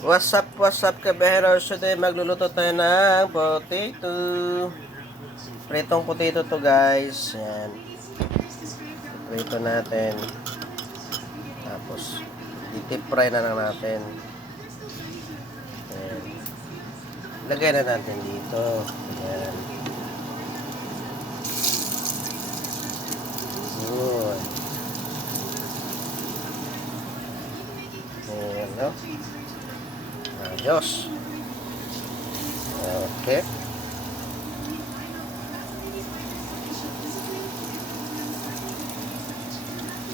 What's up kabeheros? Today magluluto tayo ng potato. Pritong potato to guys. Yan. Prito natin. Tapos, deep fry na lang natin. Yan. Lagay na natin dito. Yan. Good. Yan, no? Ayos. Okay.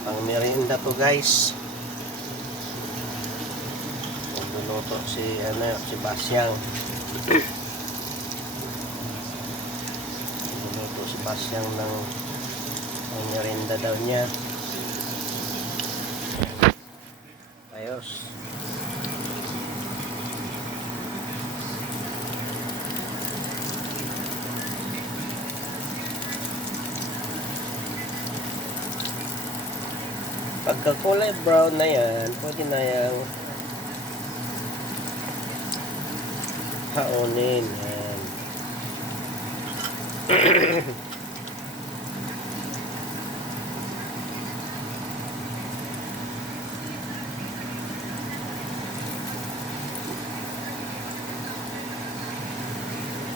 Pang merienda to guys. Magluluto si Basyang. Magluluto si Basyang ng merienda daw niya. Ayos. Pagka kulay brown na yan, pwede na yung haunin. Yan.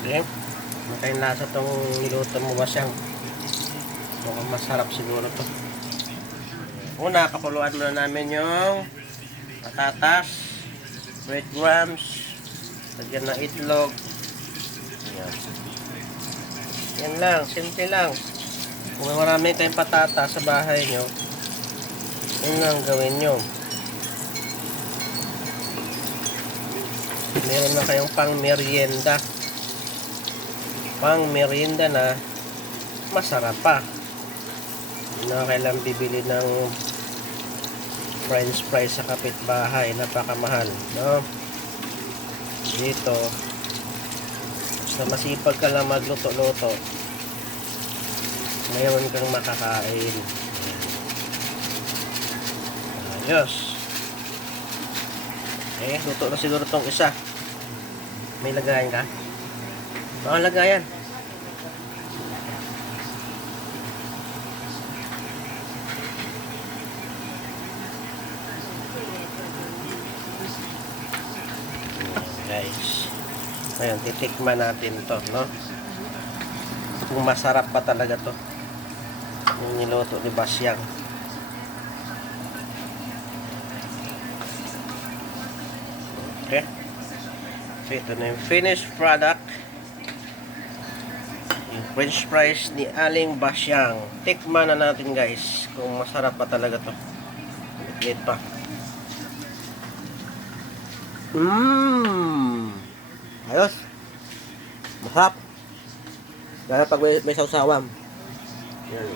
Okay. Makain lasa tong niluto mo Basyang. Mukhang masarap siguro to. Una, kapuluan muna namin yung patatas, breadcrumbs, lagyan ng itlog. Yan. Yan lang, simple lang. Kung marami kayong patatas sa bahay nyo, yun lang gawin nyo. Meron na kayong pang merienda. Pang merienda na masarap pa. Hindi na kailang bibili ng french fries sa kapitbahay, napakamahal, no? Dito basta masipag ka lang magluto-luto, ngayon kang makakain. Ayos. Luto na siguro tong isa. May lagayan ka? Baka lagayan. Guys, ngayon titikman natin to, no? Kung masarap pa talaga to yung niluto ni Basyang. Okay, so ito na yung finished product, yung french fries ni Aling Basyang. Tikman na natin guys kung masarap pa talaga to. Wait pa. Ayos. Masarap. Lalo pag may sausawan. Yan.